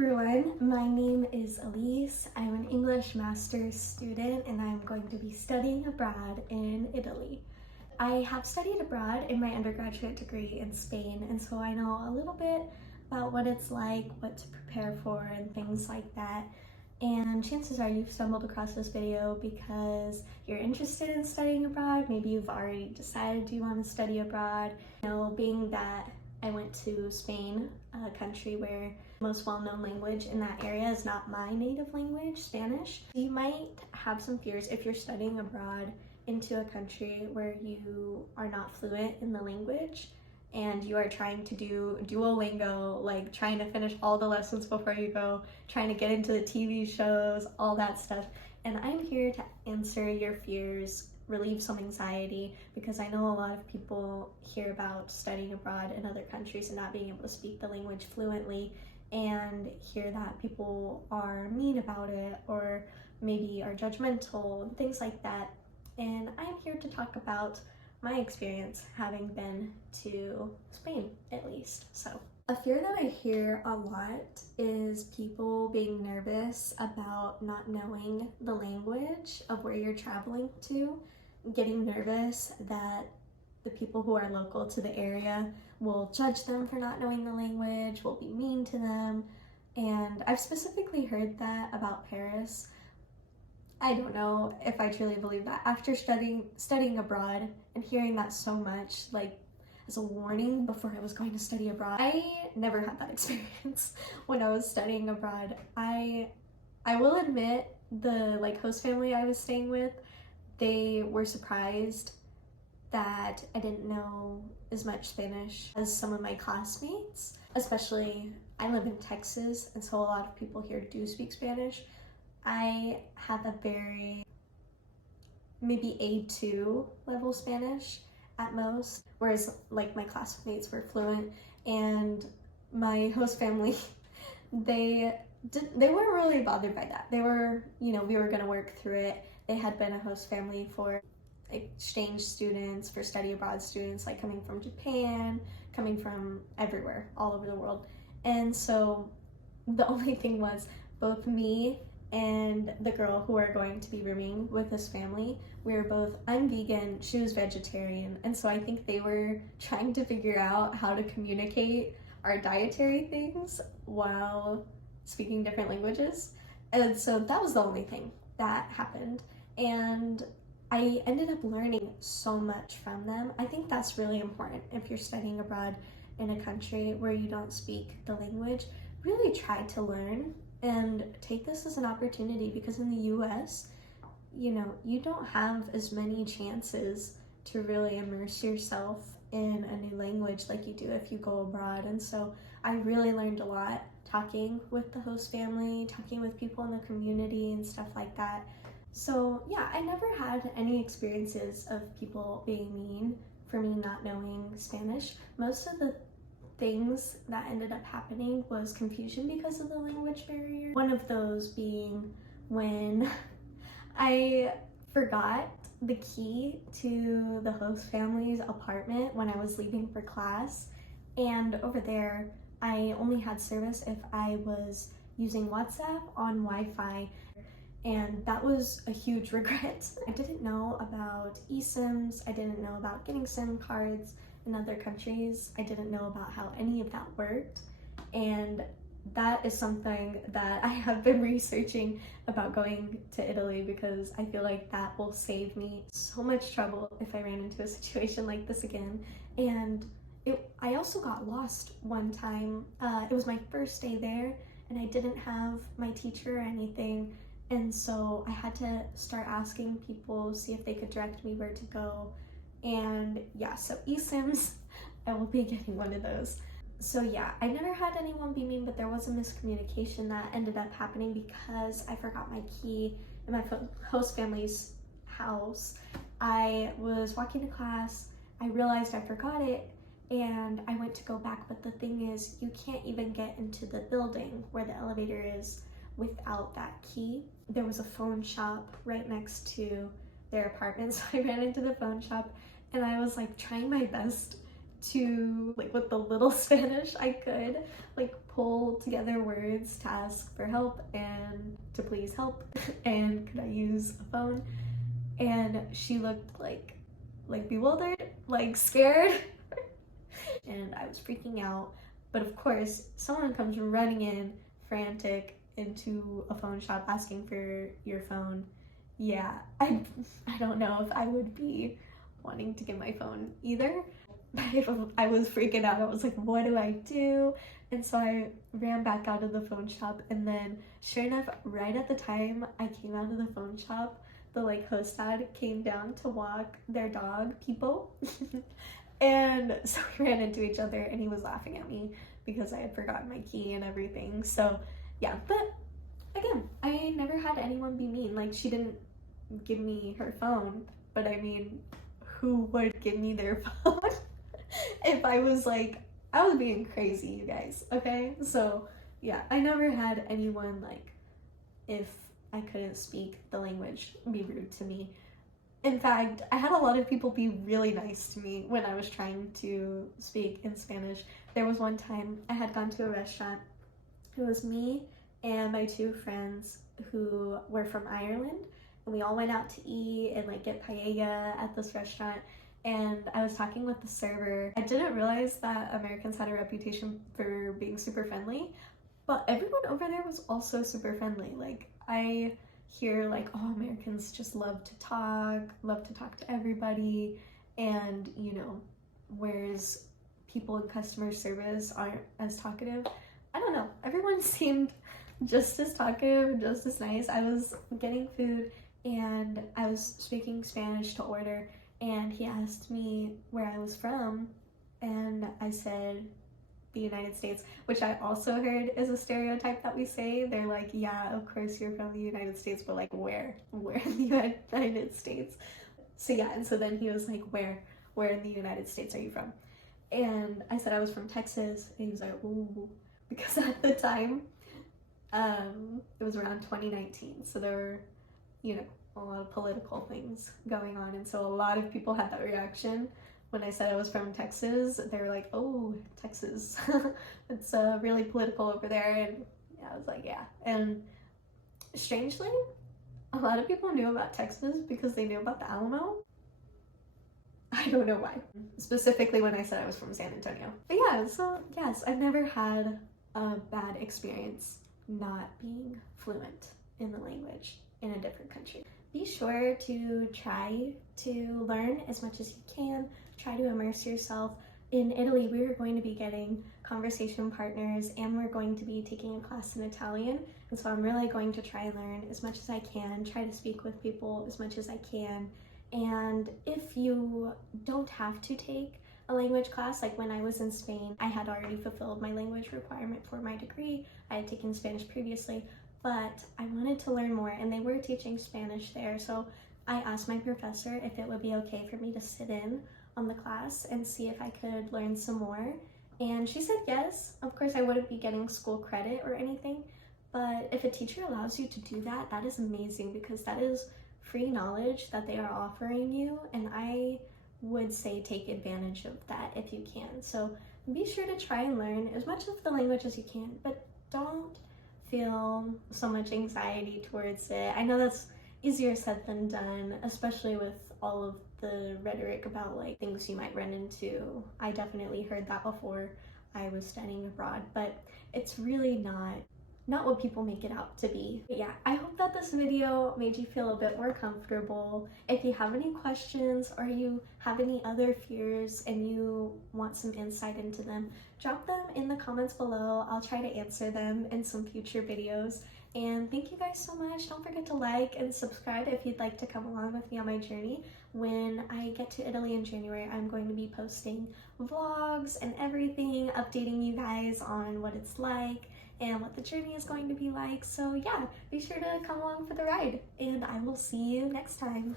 everyone, my name is Elise. I'm an English master's student and I'm going to be studying abroad in Italy. I have studied abroad in my undergraduate degree in Spain, and so I know a little bit about what it's like, what to prepare for, and things like that. And chances are you've stumbled across this video because you're interested in studying abroad. Maybe you've already decided you want to study abroad. Being that I went to Spain, a country where the most well-known language in that area is not my native language, Spanish. You might have some fears if you're studying abroad into a country where you are not fluent in the language and you are trying to do Duolingo, like trying to finish all the lessons before you go, trying to get into the TV shows, all that stuff. And I'm here to answer your fears, relieve some anxiety, because I know a lot of people hear about studying abroad in other countries and not being able to speak the language fluently and hear that people are mean about it or maybe are judgmental and things like that. And I'm here to talk about my experience having been to Spain, at least. So, a fear that I hear a lot is people being nervous about not knowing the language of where you're traveling to, getting nervous that the people who are local to the area will judge them for not knowing the language, will be mean to them. And I've specifically heard that about Paris. I don't know if I truly believe that. After studying abroad and hearing that so much, like as a warning before I was going to study abroad, I never had that experience when I was studying abroad. I will admit the host family I was staying with, they were surprised that I didn't know as much Spanish as some of my classmates. Especially, I live in Texas, and so a lot of people here do speak Spanish. I have a maybe A2 level Spanish at most, whereas my classmates were fluent, and my host family, they weren't really bothered by that. They were, we were gonna work through it. They had been a host family for exchange students, for study abroad students, coming from Japan, coming from everywhere, all over the world. And so the only thing was both me and the girl who are going to be rooming with this family, I'm vegan, she was vegetarian, and so I think they were trying to figure out how to communicate our dietary things while speaking different languages. And so that was the only thing that happened. And I ended up learning so much from them. I think that's really important if you're studying abroad in a country where you don't speak the language. Really try to learn and take this as an opportunity, because in the US, you don't have as many chances to really immerse yourself in a new language like you do if you go abroad. And so I really learned a lot talking with the host family, talking with people in the community and stuff like that. So yeah, I never had any experiences of people being mean for me not knowing Spanish. Most of the things that ended up happening was confusion because of the language barrier. One of those being when I forgot the key to the host family's apartment when I was leaving for class, and over there I only had service if I was using WhatsApp on Wi-Fi, and that was a huge regret. I didn't know about eSIMs, I didn't know about getting SIM cards in other countries, I didn't know about how any of that worked, and that is something that I have been researching about going to Italy, because I feel like that will save me so much trouble if I ran into a situation like this again. And I also got lost one time. It was my first day there and I didn't have my teacher or anything, and so I had to start asking people, see if they could direct me where to go. And yeah, so eSIMs, I will be getting one of those. So yeah, I never had anyone be mean, but there was a miscommunication that ended up happening because I forgot my key in my host family's house. I was walking to class, I realized I forgot it, and I went to go back, but the thing is, you can't even get into the building where the elevator is without that key. There was a phone shop right next to their apartment, so I ran into the phone shop and I was trying my best to, like, with the little Spanish I could, like, pull together words to ask for help and to please help and could I use a phone. And she looked like bewildered, like scared, and I was freaking out. But of course, someone comes running in, frantic, into a phone shop asking for your phone. Yeah, I don't know if I would be wanting to get my phone either. I was freaking out. I was like, what do I do? And so I ran back out of the phone shop, and then sure enough, right at the time I came out of the phone shop, the like host dad came down to walk their dog, Peepo. And so we ran into each other, and he was laughing at me because I had forgotten my key and everything. So yeah, but again, I never had anyone be mean. Like, she didn't give me her phone, but I mean, who would give me their phone if I was being crazy, you guys, okay? So yeah, I never had anyone, like, if I couldn't speak the language, be rude to me. In fact, I had a lot of people be really nice to me when I was trying to speak in Spanish. There was one time I had gone to a restaurant. It was me and my two friends who were from Ireland, and we all went out to eat and like get paella at this restaurant. And I was talking with the server. I didn't realize that Americans had a reputation for being super friendly, but everyone over there was also super friendly. Like, I hear like, oh, Americans just love to talk to everybody, and you know, whereas people in customer service aren't as talkative. I don't know, everyone seemed just as talkative, just as nice. I was getting food and I was speaking Spanish to order, and he asked me where I was from, and I said the United States, which I also heard is a stereotype that we say. They're like, yeah, of course you're from the United States, but like where in the United States? So yeah, and so then he was like, where in the United States are you from? And I said I was from Texas, and he was like, ooh, because at the time, it was around 2019, so there were, you know, a lot of political things going on, and so a lot of people had that reaction when I said I was from Texas. They were like, oh, Texas, it's really political over there. And yeah, I was like, yeah. And strangely, a lot of people knew about Texas because they knew about the Alamo. I don't know why, specifically when I said I was from San Antonio. But yeah, so yes, I've never had a bad experience not being fluent in the language in a different country. Be sure to try to learn as much as you can. Try to immerse yourself. In Italy, we are going to be getting conversation partners, and we're going to be taking a class in Italian. And so I'm really going to try and learn as much as I can, try to speak with people as much as I can. And if you don't have to take a language class, like when I was in Spain, I had already fulfilled my language requirement for my degree. I had taken Spanish previously, but I wanted to learn more, and they were teaching Spanish there. So I asked my professor if it would be okay for me to sit in on the class and see if I could learn some more. And she said yes. Of course, I wouldn't be getting school credit or anything, but if a teacher allows you to do that, that is amazing, because that is free knowledge that they are offering you, and I would say take advantage of that if you can. So be sure to try and learn as much of the language as you can, but don't feel so much anxiety towards it. I know that's easier said than done, especially with all of the rhetoric about like things you might run into. I definitely heard that before I was studying abroad, but it's really not what people make it out to be. But yeah, I hope that this video made you feel a bit more comfortable. If you have any questions or you have any other fears and you want some insight into them, drop them in the comments below. I'll try to answer them in some future videos. And thank you guys so much. Don't forget to like and subscribe if you'd like to come along with me on my journey. When I get to Italy in January, I'm going to be posting vlogs and everything, updating you guys on what it's like and what the journey is going to be like. So yeah, be sure to come along for the ride, and I will see you next time.